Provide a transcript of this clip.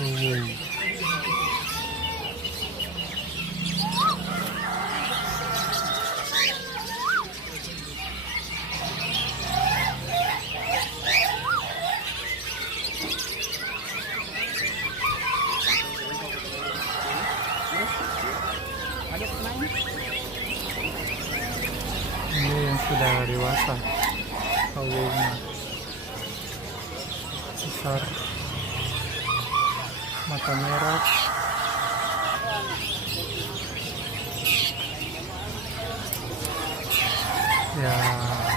Ayun. Ayan sila, Riwasa. Pauwi na. Isar. Matameras. Yeah.